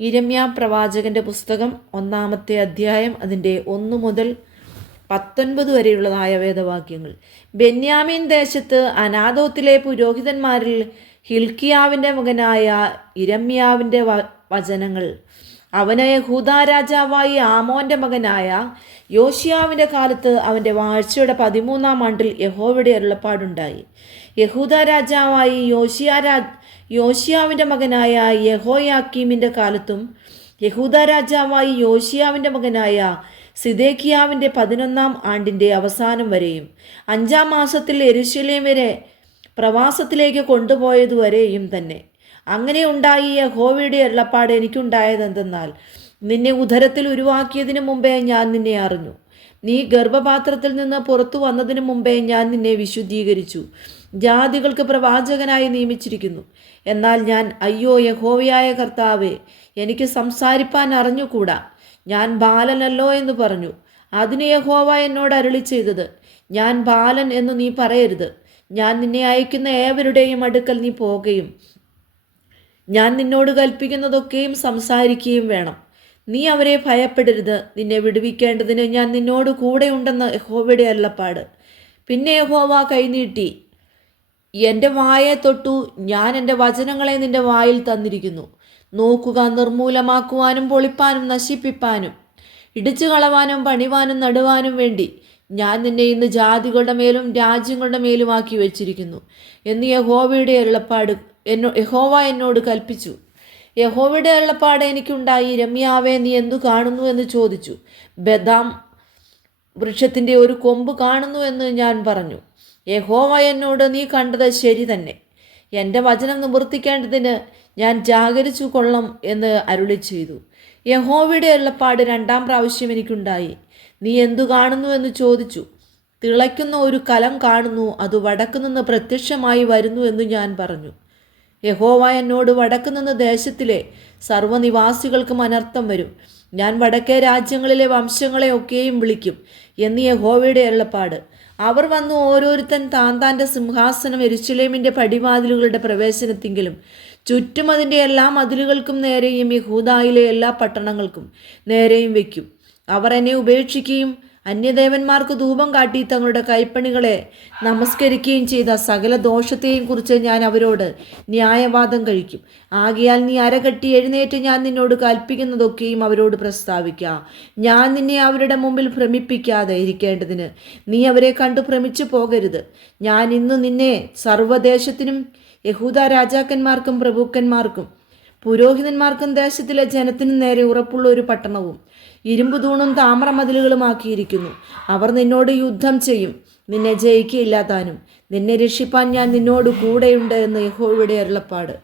യിരെമ്യാ പ്രവാചകന്റെ പുസ്തകം 1-ാമത്തെ അധ്യായം അതിൻ്റെ 1 മുതൽ 19 വരെയുള്ളതായ വേദവാക്യങ്ങൾ. ബെന്യാമീൻ ദേശത്ത് അനാഥോത്തിലെ പുരോഹിതന്മാരിൽ ഹിൽക്കിയാവിൻ്റെ മകനായ യിരെമ്യാവിൻ്റെ വചനങ്ങൾ. അവന് യഹൂദാ രാജാവായി ആമോൻ്റെ മകനായ യോശിയാവിൻ്റെ കാലത്ത് അവൻ്റെ വാഴ്ചയുടെ 13-ാം ആണ്ടിൽ യഹോവയുടെ അരുളപ്പാടുണ്ടായി. യഹൂദാ രാജാവായി യോശിയാവിൻ്റെ മകനായ യെഹോയാക്കീമിൻ്റെ കാലത്തും യഹൂദാ രാജാവായി യോശിയാവിൻ്റെ മകനായ സിദെക്കിയാവിൻ്റെ 11-ാം ആണ്ടിൻ്റെ അവസാനം വരെയും 5-ാം മാസത്തിൽ യെരൂശലേം വരെ പ്രവാസത്തിലേക്ക് കൊണ്ടുപോയതുവരെയും തന്നെ. അങ്ങനെ ഉണ്ടായി യഹോവയുടെ അരുളപ്പാട് എനിക്കുണ്ടായതെന്തെന്നാൽ, നിന്നെ ഉദരത്തിൽ ഉരുവാക്കിയതിനു മുമ്പേ ഞാൻ നിന്നെ അറിഞ്ഞു. നീ ഗർഭപാത്രത്തിൽ നിന്ന് പുറത്തു വന്നതിന് മുമ്പേ ഞാൻ നിന്നെ വിശുദ്ധീകരിച്ചു. ജാതികൾക്ക് പ്രവാചകനായി നിയമിച്ചിരിക്കുന്നു. എന്നാൽ ഞാൻ, അയ്യോ യഹോവയായ കർത്താവേ, എനിക്ക് സംസാരിപ്പാൻ അറിഞ്ഞുകൂടാ, ഞാൻ ബാലനല്ലോ എന്ന് പറഞ്ഞു. അതിന് യഹോവ എന്നോട് അരുളി ചെയ്തത്, ഞാൻ ബാലൻ എന്ന് നീ പറയരുത്. ഞാൻ നിന്നെ അയക്കുന്ന ഏവരുടെയും അടുക്കൽ നീ പോകുകയും ഞാൻ നിന്നോട് കൽപ്പിക്കുന്നതൊക്കെയും സംസാരിക്കുകയും വേണം. നീ അവരെ ഭയപ്പെടരുത്. നിന്നെ വിടുവിക്കേണ്ടതിന് ഞാൻ നിന്നോട് കൂടെയുണ്ടെന്ന് യഹോവയുടെ അരുളപ്പാട്. പിന്നെ യഹോവ കൈനീട്ടി എൻ്റെ വായെ തൊട്ടു. ഞാൻ എൻ്റെ വചനങ്ങളെ നിൻ്റെ വായിൽ തന്നിരിക്കുന്നു. നോക്കുക, നിർമൂലമാക്കുവാനും പൊളിപ്പാനും നശിപ്പിപ്പാനും ഇടിച്ചു കളവാനും പണിവാനും നടുവാനും വേണ്ടി ഞാൻ നിന്നെ ഇന്ന് ജാതികളുടെ മേലും രാജ്യങ്ങളുടെ മേലുമാക്കി വെച്ചിരിക്കുന്നു എന്ന് യഹോവയുടെ അരുളപ്പാട്. യഹോവ എന്നോട് കൽപ്പിച്ചു. യഹോവയുടെ അരുളപ്പാട് എനിക്കുണ്ടായി, യിരെമ്യാവേ, നീ എന്തു കാണുന്നു എന്ന് ചോദിച്ചു. ബദാം വൃക്ഷത്തിൻ്റെ ഒരു കൊമ്പ് കാണുന്നു എന്ന് ഞാൻ പറഞ്ഞു. യഹോവ എന്നോട്, നീ കണ്ടത് ശരി തന്നെ. എൻ്റെ വചനം നിവർത്തിക്കേണ്ടതിന് ഞാൻ ജാഗരിച്ചു കൊള്ളും എന്ന് അരുളി ചെയ്തു. യഹോവയുടെ അരുളപ്പാട് 2-ാം പ്രാവശ്യം എനിക്കുണ്ടായി. നീ എന്തു കാണുന്നു എന്ന് ചോദിച്ചു. തിളയ്ക്കുന്ന ഒരു കലം കാണുന്നു, അത് വടക്കുനിന്ന് പ്രത്യക്ഷമായി വരുന്നു എന്ന് ഞാൻ പറഞ്ഞു. യഹോവ എന്നോട്, വടക്കുനിന്ന് ദേശത്തിലെ സർവ്വനിവാസികൾക്കും അനർത്ഥം വരും. ഞാൻ വടക്കേ രാജ്യങ്ങളിലെ വംശങ്ങളെ ഒക്കെയും വിളിക്കും എന്ന് യഹോവയുടെ അരുളപ്പാട്. അവർ വന്നു ഓരോരുത്തൻ താന്താൻ്റെ സിംഹാസനം യെരൂശലേമിൻ്റെ പടിവാതിലുകളുടെ പ്രവേശനത്തിങ്കിലും ചുറ്റും അതിൻ്റെ എല്ലാ മതിലുകൾക്കും നേരെയും യഹൂദായിലെ എല്ലാ പട്ടണങ്ങൾക്കും നേരെയും വയ്ക്കും. അവർ എന്നെ ഉപേക്ഷിക്കുകയും അന്യദേവന്മാർക്ക് ധൂപം കാട്ടി തങ്ങളുടെ കൈപ്പണികളെ നമസ്കരിക്കുകയും ചെയ്ത സകല ദോഷത്തെയും കുറിച്ച് ഞാൻ അവരോട് ന്യായവാദം കഴിക്കും. ആകയാൽ നീ അരകെട്ടി എഴുന്നേറ്റ് ഞാൻ നിന്നോട് കൽപ്പിക്കുന്നതൊക്കെയും അവരോട് പ്രസ്താവിക്കുക. ഞാൻ നിന്നെ അവരുടെ മുമ്പിൽ ഭ്രമിപ്പിക്കാതെ ഇരിക്കേണ്ടതിന് നീ അവരെ കണ്ടു ഭ്രമിച്ചു പോകരുത്. ഞാൻ ഇന്ന് നിന്നെ സർവ്വദേശത്തിനും യഹൂദാ രാജാക്കന്മാർക്കും പ്രഭുക്കന്മാർക്കും പുരോഹിതന്മാർക്കും ദേശത്തിലെ ജനത്തിനും നേരെ ഉറപ്പുള്ള ഒരു പട്ടണവും ഇരുമ്പ് തൂണും താമ്രമതിലുകളുമാക്കിയിരിക്കുന്നു. അവർ നിന്നോട് യുദ്ധം ചെയ്യും, നിന്നെ ജയിക്കുകയില്ല താനും. നിന്നെ രക്ഷിപ്പാൻ ഞാൻ നിന്നോട് കൂടെയുണ്ട് എന്ന് യഹോവയുടെ അരുളപ്പാട്.